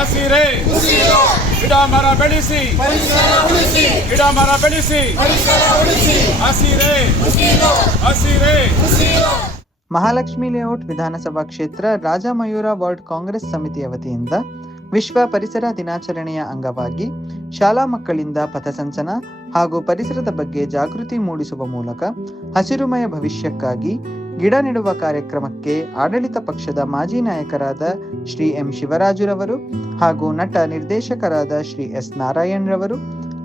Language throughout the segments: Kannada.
ಹಸಿರೇ ಗಿಡ ಮರ ಬೆಳೆಸಿ, ಗಿಡ ಮರ ಬೆಳೆಸಿ, ಹಸಿರೇ ಹಸಿರೇ. ಮಹಾಲಕ್ಷ್ಮಿ ಲೇಔಟ್ ವಿಧಾನಸಭಾ ಕ್ಷೇತ್ರ ರಾಜಮಯೂರ ವಾರ್ಡ್ ಕಾಂಗ್ರೆಸ್ ಸಮಿತಿಯ ವತಿಯಿಂದ ವಿಶ್ವ ಪರಿಸರ ದಿನಾಚರಣೆಯ ಅಂಗವಾಗಿ ಶಾಲಾ ಮಕ್ಕಳಿಂದ ಪಥಸಂಚನ ಹಾಗೂ ಪರಿಸರದ ಬಗ್ಗೆ ಜಾಗೃತಿ ಮೂಡಿಸುವ ಮೂಲಕ ಹಸಿರುಮಯ ಭವಿಷ್ಯಕ್ಕಾಗಿ ಗಿಡ ನೆಡುವ ಕಾರ್ಯಕ್ರಮಕ್ಕೆ ಆಡಳಿತ ಪಕ್ಷದ ಮಾಜಿ ನಾಯಕರಾದ ಶ್ರೀ ಎಂ ಶಿವರಾಜುರವರು ಹಾಗೂ ನಟ ನಿರ್ದೇಶಕರಾದ ಶ್ರೀ ಎಸ್ ನಾರಾಯಣ್ ರವರು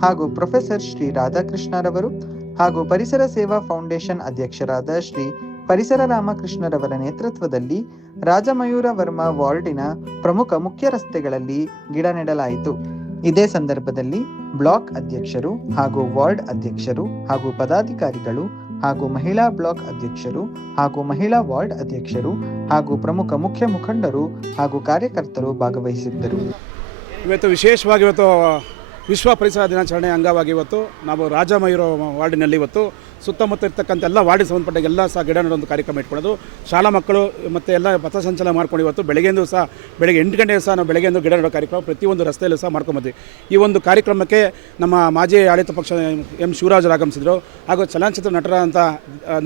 ಹಾಗೂ ಪ್ರೊಫೆಸರ್ ಶ್ರೀ ರಾಧಾಕೃಷ್ಣರವರು ಹಾಗೂ ಪರಿಸರ ಸೇವಾ ಫೌಂಡೇಶನ್ ಅಧ್ಯಕ್ಷರಾದ ಶ್ರೀ ಪರಿಸರ ರಾಮಕೃಷ್ಣರವರ ನೇತೃತ್ವದಲ್ಲಿ ರಾಜಮಯೂರ ವರ್ಮ ವಾರ್ಡಿನ ಪ್ರಮುಖ ಮುಖ್ಯ ರಸ್ತೆಗಳಲ್ಲಿ ಗಿಡ ನೆಡಲಾಯಿತು. ಇದೇ ಸಂದರ್ಭದಲ್ಲಿ ಬ್ಲಾಕ್ ಅಧ್ಯಕ್ಷರು ಹಾಗೂ ವಾರ್ಡ್ ಅಧ್ಯಕ್ಷರು ಹಾಗೂ ಪದಾಧಿಕಾರಿಗಳು ಹಾಗೂ ಮಹಿಳಾ ಬ್ಲಾಕ್ ಅಧ್ಯಕ್ಷರು ಹಾಗೂ ಮಹಿಳಾ ವಾರ್ಡ್ ಅಧ್ಯಕ್ಷರು ಹಾಗೂ ಪ್ರಮುಖ ಮುಖ್ಯ ಮುಖಂಡರು ಹಾಗೂ ಕಾರ್ಯಕರ್ತರು ಭಾಗವಹಿಸಿದ್ದರು. ಇವತ್ತು ವಿಶೇಷವಾಗಿ ವಿಶ್ವ ಪರಿಸರ ದಿನಾಚರಣೆ ಅಂಗವಾಗಿ ಇವತ್ತು ನಾವು ರಾಜಮಯೂರ ವಾರ್ಡಿನಲ್ಲಿ ಇವತ್ತು ಸುತ್ತಮುತ್ತ ಇರ್ತಕ್ಕಂಥ ಎಲ್ಲ ವಾರ್ಡಿಗೆ ಸಂಬಂಧಪಟ್ಟ ಎಲ್ಲ ಸಹ ಗಿಡ ನೆಡೋ ಕಾರ್ಯಕ್ರಮ ಇಟ್ಕೊಳ್ಳೋದು. ಶಾಲಾ ಮಕ್ಕಳು ಮತ್ತು ಎಲ್ಲ ಪಥಸಂಚಲನ ಮಾಡ್ಕೊಂಡು ಇವತ್ತು ಬೆಳಗ್ಗೆಂದು ಸಹ ಬೆಳಗ್ಗೆ 8 ಗಂಟೆಗೆ ಸಹ ನಾವು ಬೆಳಗ್ಗೆಂದು ಗಿಡ ನೆಡೋ ಕಾರ್ಯಕ್ರಮ ಪ್ರತಿಯೊಂದು ರಸ್ತೆಯಲ್ಲೂ ಸಹ ಮಾಡ್ಕೊಂಬಂದ್ವಿ. ಈ ಒಂದು ಕಾರ್ಯಕ್ರಮಕ್ಕೆ ನಮ್ಮ ಮಾಜಿ ಆಡಳಿತ ಪಕ್ಷ ಎಂ ಶಿವರಾಜರು ಆಗಮಿಸಿದರು, ಹಾಗೂ ಚಲನಚಿತ್ರ ನಟರಾದಂಥ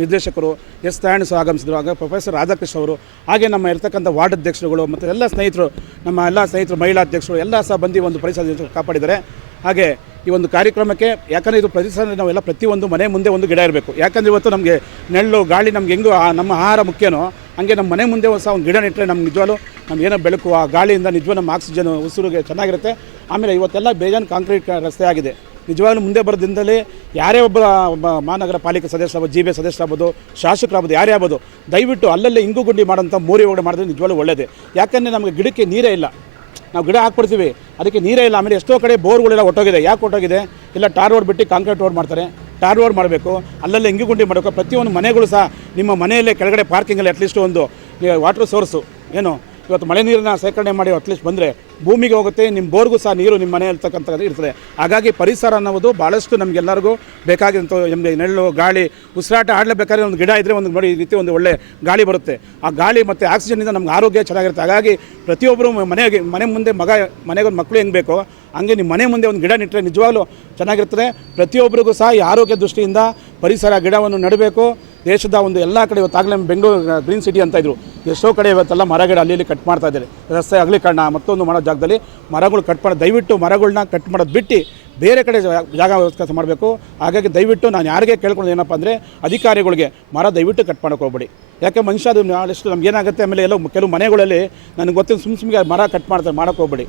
ನಿರ್ದೇಶಕರು ಎಸ್ ನಾರಾಯಣ್ ಸಹ ಆಗಮಿಸಿದರು, ಹಾಗೆ ಪ್ರೊಫೆಸರ್ ರಾಧಾಕೃಷ್ಣ ಅವರು, ಹಾಗೆ ನಮ್ಮ ಇರ್ತಕ್ಕಂಥ ವಾರ್ಡ್ ಅಧ್ಯಕ್ಷರುಗಳು ಮತ್ತು ಎಲ್ಲ ಸ್ನೇಹಿತರು, ನಮ್ಮ ಎಲ್ಲ ಸ್ನೇಹಿತರು ಮಹಿಳಾ ಅಧ್ಯಕ್ಷರು ಎಲ್ಲ ಸಹ ಬಂದು ಒಂದು ಪರಿಸರ ಕಾಪಾಡಿದ್ದಾರೆ. ಹಾಗೆ ಈ ಒಂದು ಕಾರ್ಯಕ್ರಮಕ್ಕೆ ಯಾಕಂದರೆ ಇದು ಪರಿಸರ ನಾವೆಲ್ಲ ಪ್ರತಿಯೊಂದು ಮನೆ ಮುಂದೆ ಒಂದು ಗಿಡ ಇರಬೇಕು. ಯಾಕಂದರೆ ಇವತ್ತು ನಮಗೆ ನೆರಳು ಗಾಳಿ ನಮ್ಗೆ ಹೆಂಗೂ ನಮ್ಮ ಆಹಾರ ಮುಖ್ಯನೋ ಹಾಗೆ ನಮ್ಮ ಮನೆ ಮುಂದೆ ಸಹ ಒಂದು ಗಿಡ ನೆಟ್ಟರೆ ನಮ್ಗೆ ನಿಜವಾಗ್ಲೂ ನಮಗೇನೋ ಬೆಳಕು, ಆ ಗಾಳಿಯಿಂದ ನಿಜವಾಗ್ಲೂ ನಮ್ಮ ಆಕ್ಸಿಜನ್ ಉಸಿರಿಗೆ ಚೆನ್ನಾಗಿರುತ್ತೆ. ಆಮೇಲೆ ಇವತ್ತೆಲ್ಲ ಬೇಜಾನ್ ಕಾಂಕ್ರೀಟ್ ರಸ್ತೆ ಆಗಿದೆ. ನಿಜವಾಗ್ಲೂ ಮುಂದೆ ಬರೋ ದಿನದಲ್ಲಿ ಯಾರೇ ಒಬ್ಬ ಮಹಾನಗರ ಪಾಲಿಕೆ ಸದಸ್ಯರಾಗ್ಬೋದು, ಜಿ ಬಿ ಸದಸ್ಯರಾಗ್ಬೋದು, ಶಾಸಕರಾಗ್ಬೋದು, ಯಾರೇ ಆಗ್ಬೋದು, ದಯವಿಟ್ಟು ಅಲ್ಲಲ್ಲೇ ಇಂಗು ಗುಂಡಿ ಮಾಡೋಂಥ ಮೋರಿ ಒಳಗಡೆ ಮಾಡಿದ್ರೆ ನಿಜವಾಗ್ಲೂ ಒಳ್ಳೆಯದೇ. ಯಾಕಂದರೆ ನಮಗೆ ಗಿಡಕ್ಕೆ ನೀರೇ ಇಲ್ಲ, ನಾವು ಗಿಡ ಹಾಕ್ಬಿಡ್ತೀವಿ ಅದಕ್ಕೆ ನೀರೇ ಇಲ್ಲ. ಆಮೇಲೆ ಎಷ್ಟೋ ಕಡೆ ಬೋರ್ಗಳೆಲ್ಲ ಹೊಟ್ಟೋಗಿದೆ. ಯಾಕೆ ಹೊಟ್ಟೋಗಿದೆ? ಇಲ್ಲ ಟಾರ್ ರೋಡ್ ಬಿಟ್ಟು ಕಾಂಕ್ರೀಟ್ ರೋಡ್ ಮಾಡ್ತಾರೆ. ಟಾರ್ ರೋಡ್ ಮಾಡಬೇಕು, ಅಲ್ಲಲ್ಲೇ ಇಂಗು ಗುಂಡಿ ಮಾಡಬೇಕು. ಪ್ರತಿಯೊಂದು ಮನೆಗಳು ಸಹ ನಿಮ್ಮ ಮನೆಯಲ್ಲೇ ಕೆಳಗಡೆ ಪಾರ್ಕಿಂಗಲ್ಲಿ ಅಟ್ಲೀಸ್ಟ್ ಒಂದು ವಾಟರ್ ಸೋರ್ಸು ಏನು ಇವತ್ತು ಮಳೆ ನೀರನ್ನ ಸೇಕರಣೆ ಮಾಡಿ ಅಟ್ಲೀಸ್ಟ್ ಬಂದರೆ ಭೂಮಿಗೆ ಹೋಗುತ್ತೆ, ನಿಮ್ಮ ಬೋರ್ಗೂ ಸಹ ನೀರು ನಿಮ್ಮ ಮನೆ ಇರ್ತಕ್ಕಂಥದ್ದು ಇರ್ತದೆ. ಹಾಗಾಗಿ ಪರಿಸರ ಅನ್ನೋದು ಭಾಳಷ್ಟು ನಮಗೆಲ್ಲರಿಗೂ ಬೇಕಾಗಿದ್ದಂಥ ನಮಗೆ ನೆರಳು, ಗಾಳಿ, ಉಸಿರಾಟ ಆಡಲೇಬೇಕಾದ್ರೆ ಒಂದು ಗಿಡ ಇದ್ದರೆ ಒಂದು ನೋಡಿ ಈ ರೀತಿ ಒಂದು ಒಳ್ಳೆ ಗಾಳಿ ಬರುತ್ತೆ. ಆ ಗಾಳಿ ಮತ್ತು ಆಕ್ಸಿಜನ್ನಿಂದ ನಮ್ಗೆ ಆರೋಗ್ಯ ಚೆನ್ನಾಗಿರುತ್ತೆ. ಹಾಗಾಗಿ ಪ್ರತಿಯೊಬ್ಬರು ಮನೆ ಮುಂದೆ ಮನೆಗೊಂದು ಮಕ್ಕಳು ಹೆಂಗೆ ಬೇಕೋ ಹಂಗೆ ನಿಮ್ಮ ಮನೆ ಮುಂದೆ ಒಂದು ಗಿಡ ನೆಟ್ಟರೆ ನಿಜವಾಗ್ಲೂ ಚೆನ್ನಾಗಿರ್ತದೆ. ಪ್ರತಿಯೊಬ್ಬರಿಗೂ ಸಹ ಈ ಆರೋಗ್ಯ ದೃಷ್ಟಿಯಿಂದ ಪರಿಸರ ಗಿಡವನ್ನು ನೆಡಬೇಕು. ದೇಶದ ಒಂದು ಎಲ್ಲ ಕಡೆ ಇವತ್ತಾಗಲೇ ಬೆಂಗಳೂರು ಗ್ರೀನ್ ಸಿಟಿ ಅಂತ ಇದ್ರು, ಎಷ್ಟೋ ಕಡೆ ಇವತ್ತೆಲ್ಲ ಮರ ಗಿಡ ಅಲ್ಲಿ ಕಟ್ ಮಾಡ್ತಾ ಇದ್ದಾರೆ. ರಸ್ತೆ ಅಗಲೀಕರಣ ಮತ್ತೊಂದು ಮಾಡೋ ಜಾಗದಲ್ಲಿ ಮರಗಳು ಕಟ್ ಮಾಡಿ, ದಯವಿಟ್ಟು ಮರಗಳನ್ನ ಕಟ್ ಮಾಡೋದು ಬಿಟ್ಟು ಬೇರೆ ಕಡೆ ಜಾಗ ವ್ಯವಸ್ಥೆ ಮಾಡಬೇಕು. ಹಾಗಾಗಿ ದಯವಿಟ್ಟು ನಾನು ಯಾರಿಗೆ ಕೇಳ್ಕೊಂಡು ಏನಪ್ಪ ಅಂದರೆ ಅಧಿಕಾರಿಗಳಿಗೆ ಮರ ದಯವಿಟ್ಟು ಕಟ್ ಮಾಡೋಕೆ ಹೋಗ್ಬೇಡಿ. ಯಾಕೆ ಮನುಷ್ಯ ಅದು ನಾಳೆಷ್ಟು ನಮಗೇನಾಗುತ್ತೆ. ಆಮೇಲೆ ಎಲ್ಲೋ ಕೆಲವು ಮನೆಗಳಲ್ಲಿ ನನಗೆ ಗೊತ್ತಿಲ್ಲ ಸುಮ್ಮನೆ ಮರ ಕಟ್ ಮಾಡ್ತಾರೆ, ಮಾಡೋಕೆ ಹೋಗ್ಬೇಡಿ.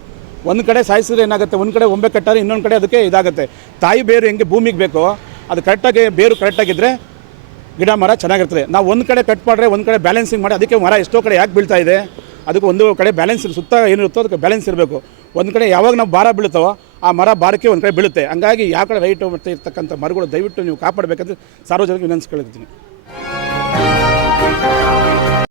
ಒಂದು ಕಡೆ ಸಾಯಿಸಿದ್ರೆ ಏನಾಗುತ್ತೆ, ಒಂದು ಕಡೆ ಒಂಬೆ ಕಟ್ಟಾರೆ ಇನ್ನೊಂದು ಕಡೆ ಅದಕ್ಕೆ ಇದಾಗುತ್ತೆ. ತಾಯಿ ಬೇರು ಹೆಂಗೆ ಭೂಮಿಗೆ ಬೇಕೋ ಅದು ಕರೆಕ್ಟಾಗಿ ಬೇರು ಕರೆಕ್ಟಾಗಿದ್ದರೆ ಗಿಡ ಮರ ಚೆನ್ನಾಗಿರ್ತದೆ. ನಾವು ಒಂದು ಕಡೆ ಕಟ್ ಮಾಡಿದ್ರೆ ಒಂದು ಕಡೆ ಬ್ಯಾಲೆನ್ಸಿಂಗ್ ಮಾಡಿ ಅದಕ್ಕೆ ಮರ ಎಷ್ಟೋ ಕಡೆ ಯಾಕೆ ಬೀಳ್ತಾ ಇದೆ, ಅದಕ್ಕೆ ಒಂದು ಕಡೆ ಬ್ಯಾಲೆನ್ಸ್ ಸುತ್ತ ಏನಿರುತ್ತೋ ಅದಕ್ಕೆ ಬ್ಯಾಲೆನ್ಸ್ ಇರಬೇಕು. ಒಂದು ಕಡೆ ಯಾವಾಗ ನಾವು ಭಾರ ಬೀಳುತ್ತವೋ ಆ ಮರ ಭಾರಕ್ಕೆ ಒಂದು ಕಡೆ ಬೀಳುತ್ತೆ. ಹಂಗಾಗಿ ಯಾವ ಕಡೆ ರೈಟು ಮತ್ತು ಇರ್ತಕ್ಕಂಥ ಮರಗಳು ದಯವಿಟ್ಟು ನೀವು ಕಾಪಾಡಬೇಕಂತ ಸಾರ್ವಜನಿಕ ವಿನಂತಿಸ್ಕೊಳ್ತೀನಿ.